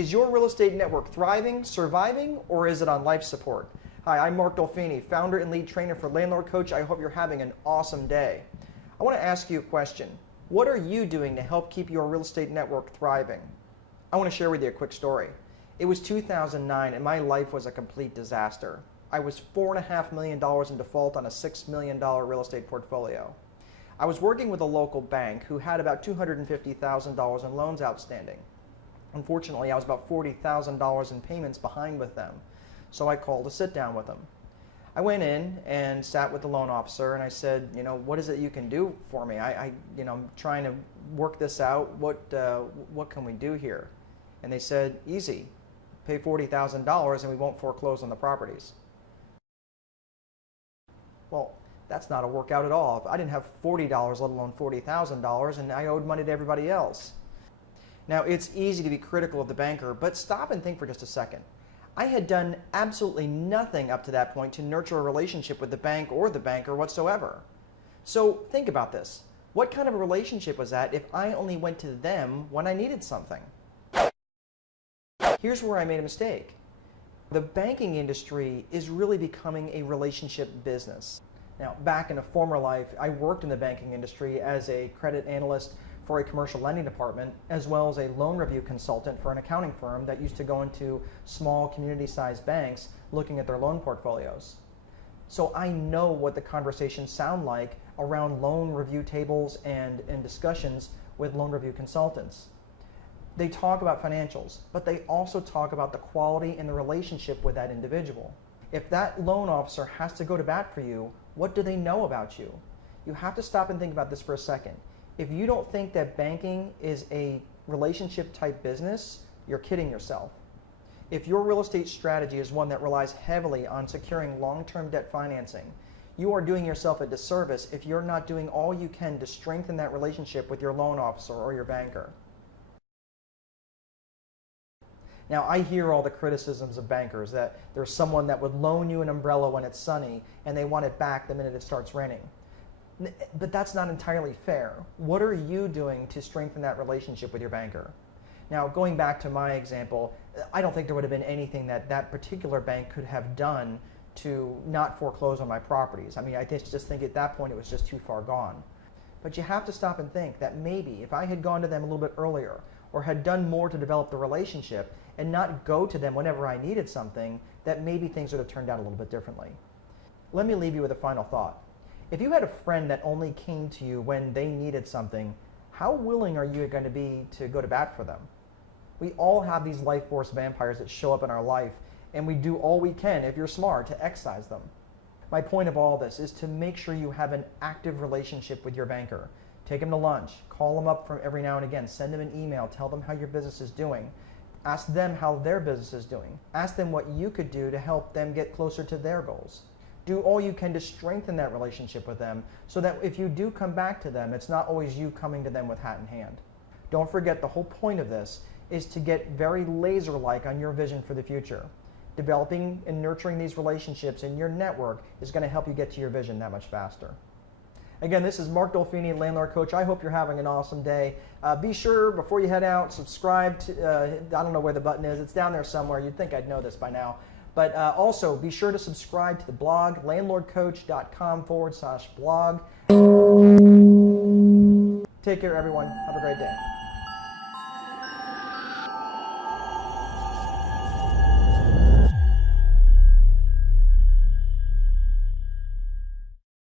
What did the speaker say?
Is your real estate network thriving, surviving, or is it on life support? Hi, I'm Mark Dolfini, founder and lead trainer for Landlord Coach. I hope you're having an awesome day. I want to ask you a question. What are you doing to help keep your real estate network thriving? I want to share with you a quick story. It was 2009 and my life was a complete disaster. I was $4.5 million in default on a $6 million real estate portfolio. I was working with a local bank who had about $250,000 in loans outstanding. Unfortunately, I was about $40,000 in payments behind with them, so I called to sit down with them. I went in and sat with the loan officer and I said, what is it you can do for me? I'm trying to work this out. What can we do here? And they said, easy, pay $40,000 and we won't foreclose on the properties. Well, that's not a workout at all. I didn't have $40, let alone $40,000, and I owed money to everybody else. Now, it's easy to be critical of the banker, but stop and think for just a second. I had done absolutely nothing up to that point to nurture a relationship with the bank or the banker whatsoever. So think about this. What kind of a relationship was that if I only went to them when I needed something? Here's where I made a mistake. The banking industry is really becoming a relationship business. Now, back in a former life, I worked in the banking industry as a credit analyst for a commercial lending department, as well as a loan review consultant for an accounting firm that used to go into small community-sized banks looking at their loan portfolios. So I know what the conversations sound like around loan review tables and discussions with loan review consultants. They talk about financials, but they also talk about the quality and the relationship with that individual. If that loan officer has to go to bat for you, what do they know about you? You have to stop and think about this for a second. If you don't think that banking is a relationship type business, you're kidding yourself. If your real estate strategy is one that relies heavily on securing long-term debt financing, you are doing yourself a disservice if you're not doing all you can to strengthen that relationship with your loan officer or your banker. Now, I hear all the criticisms of bankers that there's someone that would loan you an umbrella when it's sunny and they want it back the minute it starts raining. But that's not entirely fair. What are you doing to strengthen that relationship with your banker? Now, going back to my example, I don't think there would have been anything that that particular bank could have done to not foreclose on my properties. I mean, I just think at that point it was just too far gone. But you have to stop and think that maybe if I had gone to them a little bit earlier or had done more to develop the relationship and not go to them whenever I needed something, that maybe things would have turned out a little bit differently. Let me leave you with a final thought. If you had a friend that only came to you when they needed something, how willing are you going to be to go to bat for them? We all have these life force vampires that show up in our life, and we do all we can, if you're smart, to excise them. My point of all this is to make sure you have an active relationship with your banker. Take them to lunch, call them up from every now and again, send them an email, tell them how your business is doing. Ask them how their business is doing. Ask them what you could do to help them get closer to their goals. Do all you can to strengthen that relationship with them so that if you do come back to them, it's not always you coming to them with hat in hand. Don't forget, the whole point of this is to get very laser-like on your vision for the future. Developing and nurturing these relationships in your network is going to help you get to your vision that much faster. Again, this is Mark Dolfini, Landlord Coach. I hope you're having an awesome day. Be sure, before you head out, subscribe to, I don't know where the button is. It's down there somewhere. You'd think I'd know this by now. But also, be sure to subscribe to the blog, landlordcoach.com/blog. Take care, everyone. Have a great day.